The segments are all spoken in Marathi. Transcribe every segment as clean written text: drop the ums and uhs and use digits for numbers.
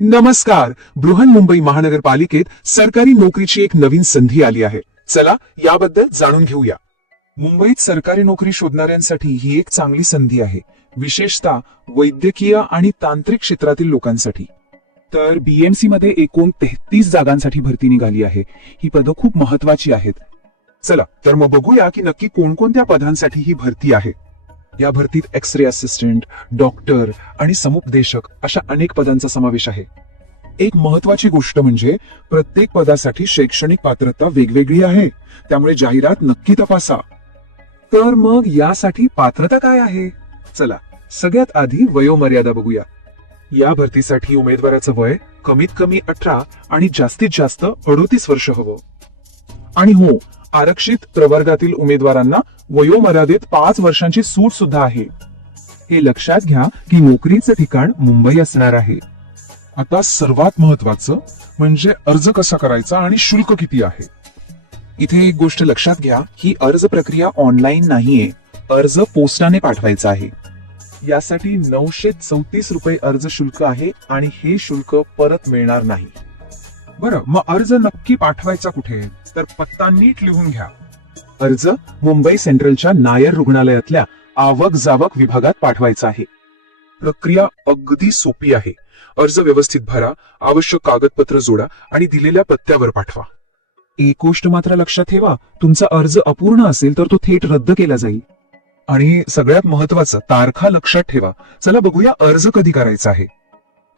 नमस्कार. बृहन्मुंबई महानगरपालिकेत सरकारी नोकरीची एक नवीन संधी आली आहे. चला याबद्दल जाणून घेऊया. मुंबईत सरकारी नोकरी शोधणाऱ्यांसाठी ही एक चांगली संधी आहे, विशेषतः वैद्यकीय आणि तांत्रिक क्षेत्रातील लोकांसाठी. तर बीएमसी मध्ये एकूण 33 जागांसाठी भरती निघाली आहे. ही पदं खूप महत्वाची आहेत. चला तर मग बघूया की नक्की कोणकोणत्या पदांसाठी ही भरती आहे. या भरतीत एक्स-रे असिस्टंट, डॉक्टर आणि समुपदेशक अशा अनेक पदांचा समावेश आहे. एक महत्वाची गोष्ट म्हणजे प्रत्येक पदासाठी शैक्षणिक पात्रता वेगवेगळी आहे, त्यामुळे जाहिरात नक्की तपासा. तर मग यासाठी पात्रता काय आहे? चला सगळ्यात आधी वयोमर्यादा बघूया. या भरतीसाठी उमेदवाराचं वय कमीत कमी 18 आणि जास्तीत जास्त 38 वर्ष हवं. आणि हो, आरक्षित प्रवर्गातील उमेदवारांना वयोमर्यादेत 5 वर्षांची सूट सुद्धा आहे. हे लक्षात घ्या की नोकरीचं ठिकाण मुंबई असणार आहे. आता सर्वात महत्वाचं म्हणजे अर्ज कसा करायचा आणि शुल्क किती आहे. इथे एक गोष्ट लक्षात घ्या, ही अर्ज प्रक्रिया ऑनलाईन नाहीये, अर्ज पोस्टाने पाठवायचा आहे. यासाठी 934 रुपये अर्ज शुल्क आहे आणि हे शुल्क परत मिळणार नाही. बरं, मग अर्ज नक्की पाठवायचा कुठे? तर पत्ता नीट लिहून घ्या. अर्ज मुंबई सेंट्रलच्या नायर रुग्णालयातल्या आवक जावक विभागात पाठवायचा आहे. प्रक्रिया अगदी सोपी आहे. अर्ज व्यवस्थित भरा, आवश्यक कागदपत्र जोडा आणि दिलेल्या पत्त्यावर पाठवा. एक गोष्ट मात्र लक्षात ठेवा, तुमचा अर्ज अपूर्ण असेल तर तो थेट रद्द केला जाईल. आणि सगळ्यात महत्वाचं, तारखा लक्षात ठेवा. चला बघूया अर्ज कधी करायचा आहे.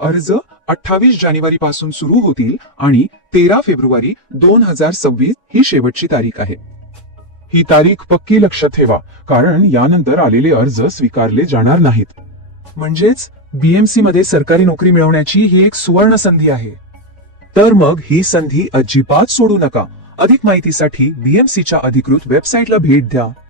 अर्ज 28 जानेवारी पासून सुरू होतील आणि 13 फेब्रुवारी 2026 ही शेवटची तारीख आहे. ही तारीख पक्की लक्षात ठेवा, कारण यानंतर आलेले अर्ज स्वीकारले जाणार नाहीत. म्हणजेच बीएमसी मध्ये सरकारी नोकरी मिळवण्याची ही एक सुवर्ण संधी आहे. तर मग ही संधी अजिबात सोडू नका. अधिक माहितीसाठी बीएमसीच्या अधिकृत वेबसाईटला भेट द्या.